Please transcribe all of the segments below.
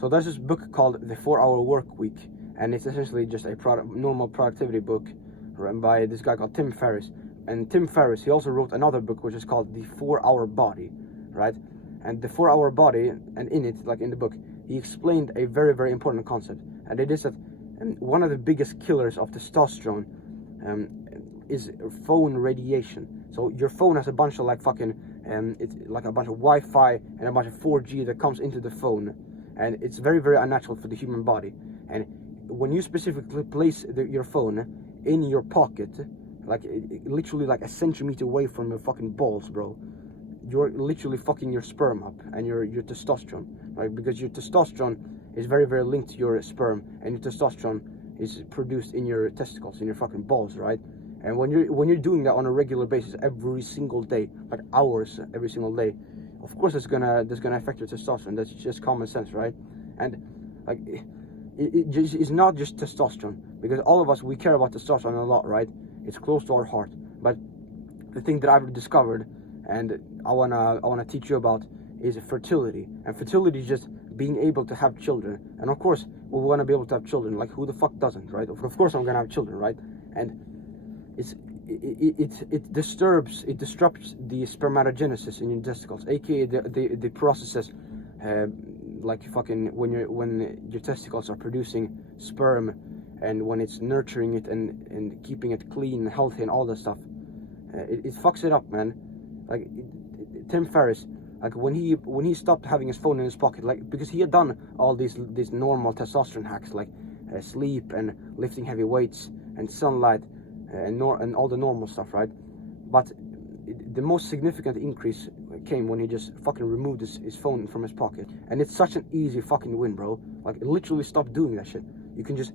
So there's this book called The 4-Hour Work Week, and it's essentially just a normal productivity book written by this guy called Tim Ferriss. And Tim Ferriss, he also wrote another book which is called The 4-Hour Body, right? And the 4-hour body, and in it, like in the book, he explained a very, very important concept, and it is that one of the biggest killers of testosterone is phone radiation. So your phone has a bunch of like fucking, it's like a bunch of Wi-Fi and a bunch of 4G that comes into the phone, and it's very, very unnatural for the human body. And when you specifically place your phone in your pocket, like literally like a centimeter away from your fucking balls, bro, you're literally fucking your sperm up and your testosterone, right? Because your testosterone is very, very linked to your sperm, and your testosterone is produced in your testicles, in your fucking balls, right? And when you're doing that on a regular basis every single day, like hours every single day, of course that's gonna affect your testosterone. That's just common sense, right? And like it's not just testosterone, because all of us, we care about testosterone a lot, right? It's close to our heart. But the thing that I've discovered, and I wanna teach you about, is fertility. And fertility is just being able to have children. And of course we want to be able to have children. Like, who the fuck doesn't, right? Of course I'm gonna have children, right? And it disrupts the spermatogenesis in your testicles, aka the processes like fucking when your testicles are producing sperm, and when it's nurturing it and keeping it clean, healthy, and all that stuff. It fucks it up, man. Like Tim Ferriss, like when he stopped having his phone in his pocket, like, because he had done all these normal testosterone hacks, like sleep and lifting heavy weights and sunlight and all the normal stuff, right? But the most significant increase came when he just fucking removed his phone from his pocket. And it's such an easy fucking win, bro. Like, literally stop doing that shit. You can just,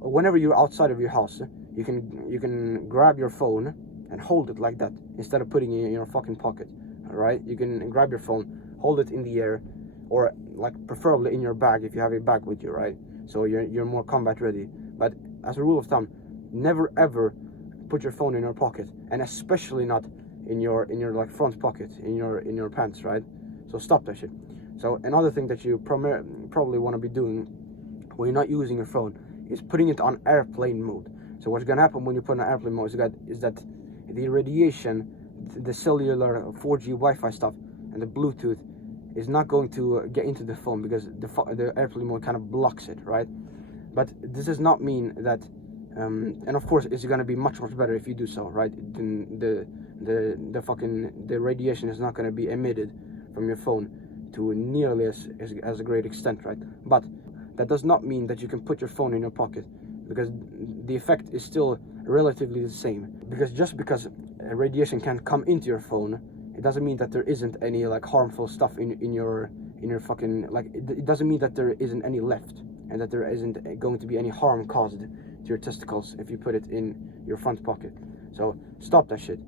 whenever you're outside of your house, you can grab your phone and hold it like that, instead of putting it in your fucking pocket. All right, you can grab your phone, hold it in the air, or like preferably in your bag if you have a bag with you, right? So you're more combat ready. But as a rule of thumb, never ever put your phone in your pocket, and especially not in your like front pocket in your pants, right? So stop that shit. So another thing that you probably want to be doing when you're not using your phone is putting it on airplane mode. So what's gonna happen when you put it on airplane mode is that the radiation, the cellular 4G Wi-Fi stuff and the Bluetooth is not going to get into the phone, because the airplane mode kind of blocks it, right? But this does not mean that and of course it's going to be much better if you do so, right? Then the radiation is not going to be emitted from your phone to nearly as a great extent, right? But that does not mean that you can put your phone in your pocket, because the effect is still relatively the same. Because just because radiation can come into your phone, it doesn't mean that there isn't any like harmful stuff in your fucking, like, it doesn't mean that there isn't any left, and that there isn't going to be any harm caused to your testicles if you put it in your front pocket. So stop that shit.